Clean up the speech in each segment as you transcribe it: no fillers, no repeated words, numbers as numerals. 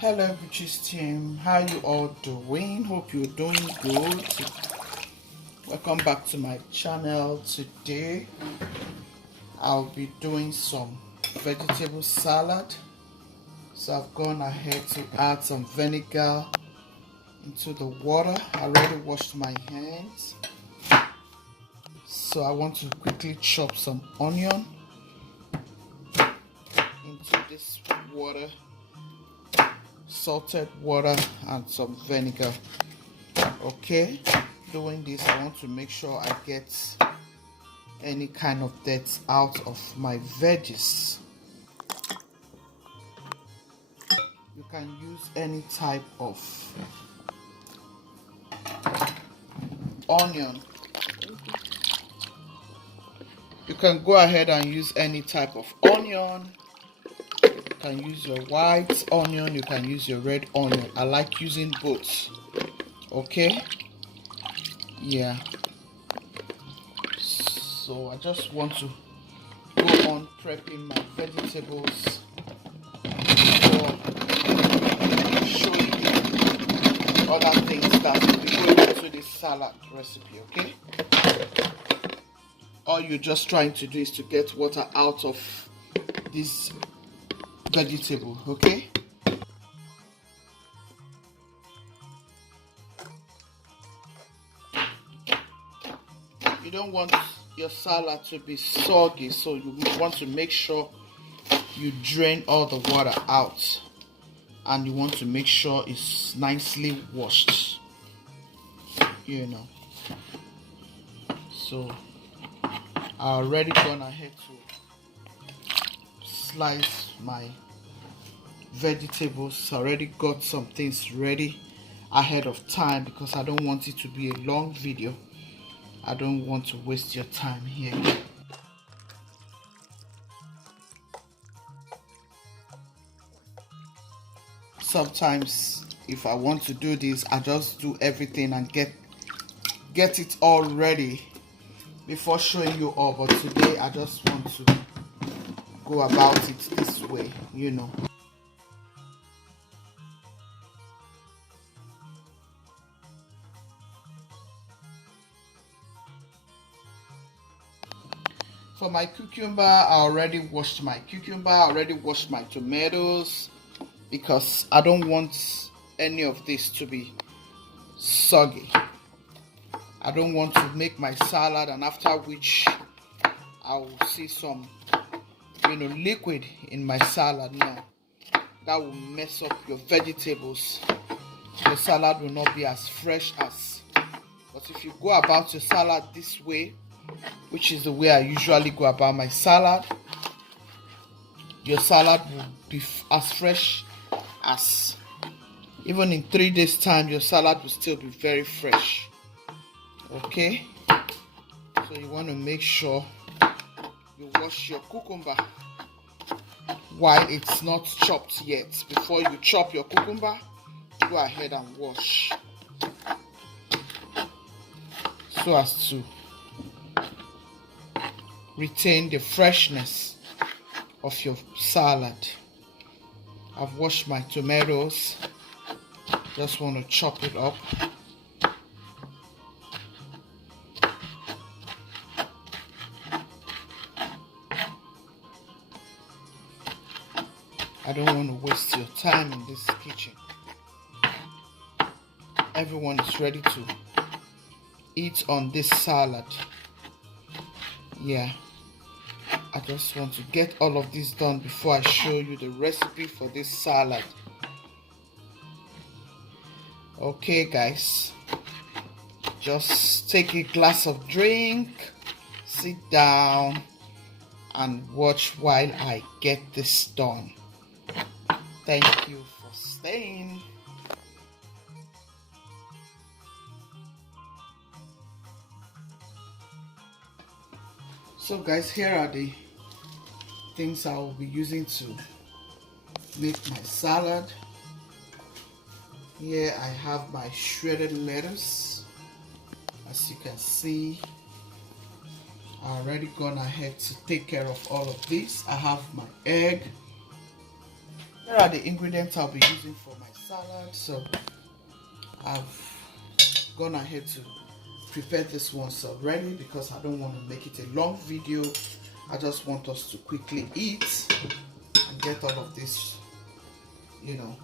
Hello Guchies team, how you all doing? Hope you're doing good. Welcome back to my channel. Today I'll be doing some vegetable salad. So I've gone ahead to add some vinegar into the water. I already washed my hands. So I want to quickly chop some onion into this water, salted water and some vinegar. Okay, doing this I want to make sure I get any kind of dirt out of my veggies. You can use any type of onion. You can go ahead and use any type of onion. You can use your white onion, you can use your red onion. I like using both. Okay, yeah. So I just want to go on prepping my vegetables before showing you other things that will be going into this salad recipe. Okay, all you're just trying to do is to get water out of this vegetable. Okay, you don't want your salad to be soggy, so you want to make sure you drain all the water out, and you want to make sure it's nicely washed, you know. So I already gone ahead to slice my vegetables. I already got some things ready ahead of time because I don't want it to be a long video. I don't want to waste your time here. Sometimes if I want to do this, I just do everything and get it all ready before showing you all, but today I just want to go about it this way, you know. For my cucumber, I already washed my cucumber, I already washed my tomatoes, because I don't want any of this to be soggy. I don't want to make my salad and after which I will see some liquid in my salad. Now that will mess up your vegetables. Your salad will not be as fresh as. But if you go about your salad this way, which is the way I usually go about my salad, your salad will be as fresh as, even in 3 days time, your salad will still be very fresh. Okay, so you want to make sure you wash your cucumber while it's not chopped yet. Before you chop your cucumber, go ahead and wash so as to retain the freshness of your salad. I've washed my tomatoes, just want to chop it up. I don't want to waste your time in this kitchen. Everyone is ready to eat on this salad. Yeah, I just want to get all of this done before I show you the recipe for this salad. Okay guys, just take a glass of drink, sit down and watch while I get this done. Thank you for staying. So guys, here are the things I will be using to make my salad. Here I have my shredded lettuce. As you can see, I already gone ahead to take care of all of this. I have my egg. here are the ingredients I'll be using for my salad. So I've gone ahead to prepare this once already because I don't want to make it a long video. I just want us to quickly eat and get all of this, you know,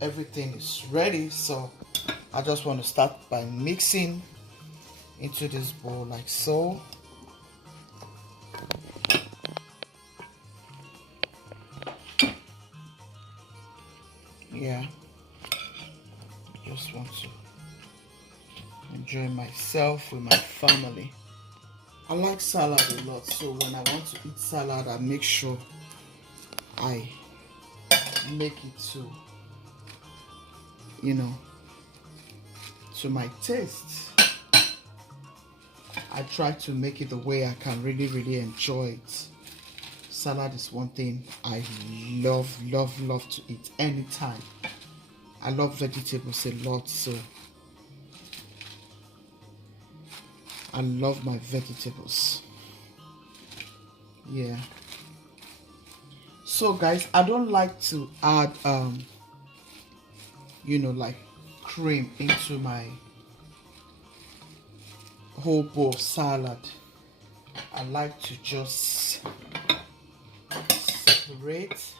everything is ready. So I just want to start by mixing into this bowl like so. Yeah, just want to enjoy myself with my family. I like salad a lot, so when I want to eat salad, I make sure I make it to, you know, to my taste. I try to make it the way I can really enjoy it. Salad is one thing I love to eat anytime. I love vegetables a lot, so I love my vegetables. Yeah. So guys, I don't like to add you know, like cream into my whole bowl of salad. I like to just separate.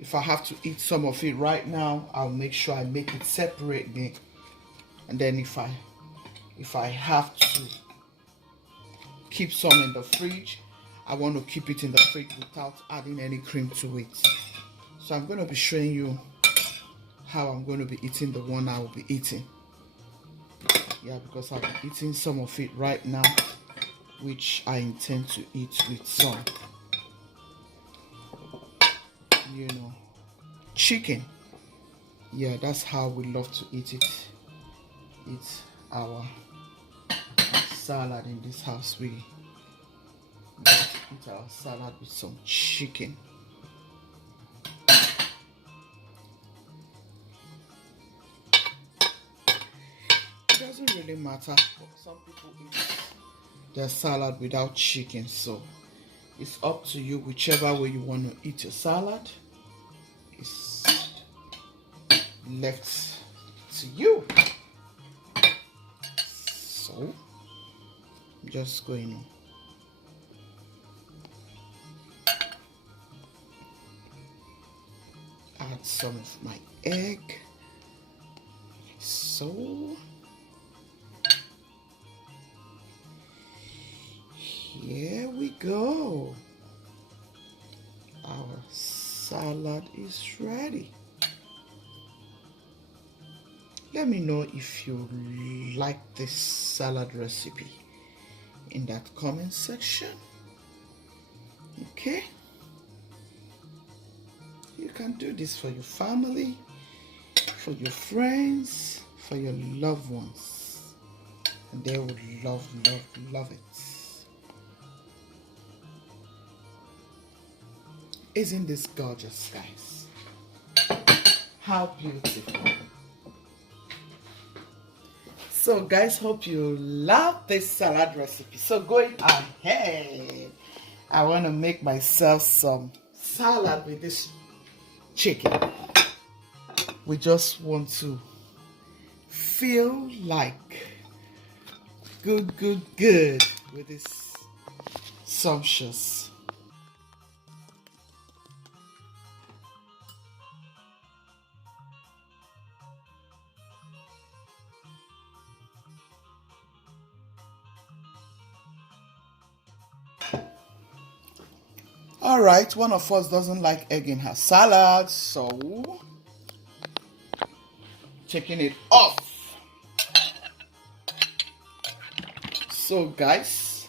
If I have to eat some of it right now, I'll make sure I make it separately. And then if I have to keep some in the fridge, I want to keep it in the fridge without adding any cream to it. So I'm going to be showing you how I'm going to be eating the one I will be eating. Yeah, because I'll be eating some of it right now, which I intend to eat with some, you know, chicken. Yeah, that's how we love to eat it. It's our salad in this house. We eat our salad with some chicken. It doesn't really matter, but some people eat their salad without chicken, so it's up to you. Whichever way you want to eat your salad is left to you. So I'm just going to add some of my egg. So here we go. Our salad is ready. Let me know if you like this salad recipe in that comment section. Okay? You can do this for your family, for your friends, for your loved ones, and they would love it. Isn't this gorgeous, guys? How beautiful. So guys, hope you love this salad recipe. So going ahead, I want to make myself some salad with this chicken. We just want to feel like good with this sumptuous. All right, one of us doesn't like egg in her salad, so taking it off. So guys,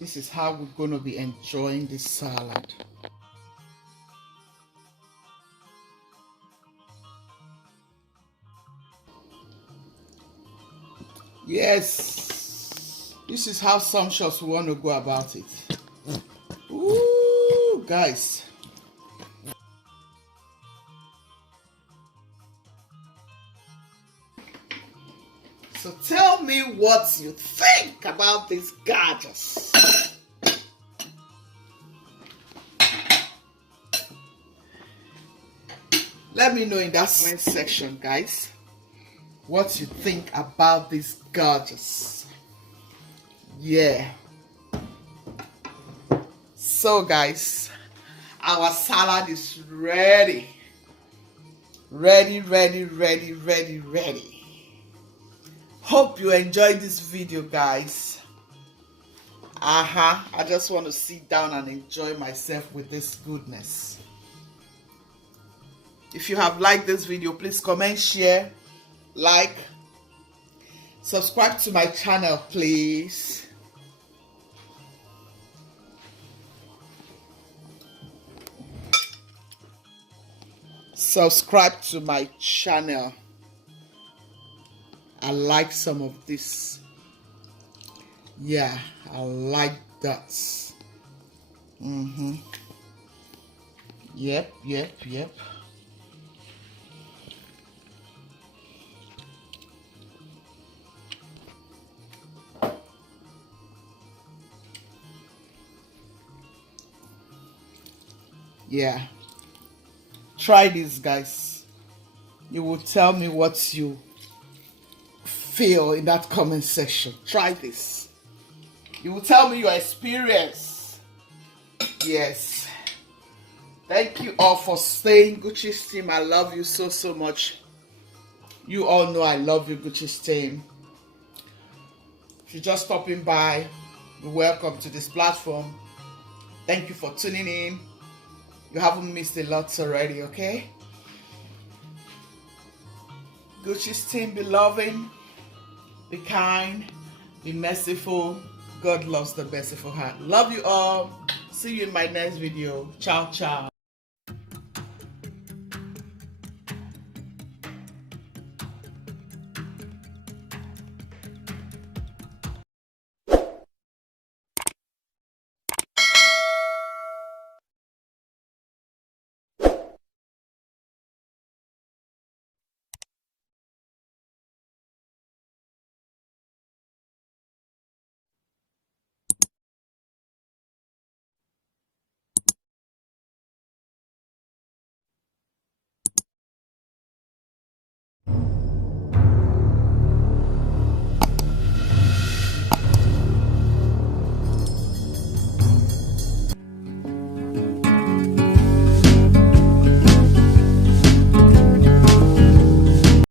this is how we're going to be enjoying this salad. Yes, this is how sumptuous we want to go about it. Ooh, guys. So tell me what you think about these gorgeous let me know in that comment section, guys, what you think about this gorgeous. Yeah. So guys, our salad is ready. Ready. Hope you enjoyed this video, guys. I just want to sit down and enjoy myself with this goodness. If you have liked this video, please comment, share, like, subscribe to my channel, please. Subscribe to my channel. I like some of this. Yeah, I like that. Yep. Yeah. Try this, guys. You will tell me what you feel in that comment section. Try this. You will tell me your experience. Yes. Thank you all for staying. Guchies team, I love you so much. You all know I love you, Guchies team. If you're just stopping by, you're welcome to this platform. Thank you for tuning in. You haven't missed a lot already, okay? Guchies team, be loving, be kind, be merciful. God loves the merciful heart. Love you all. See you in my next video. Ciao.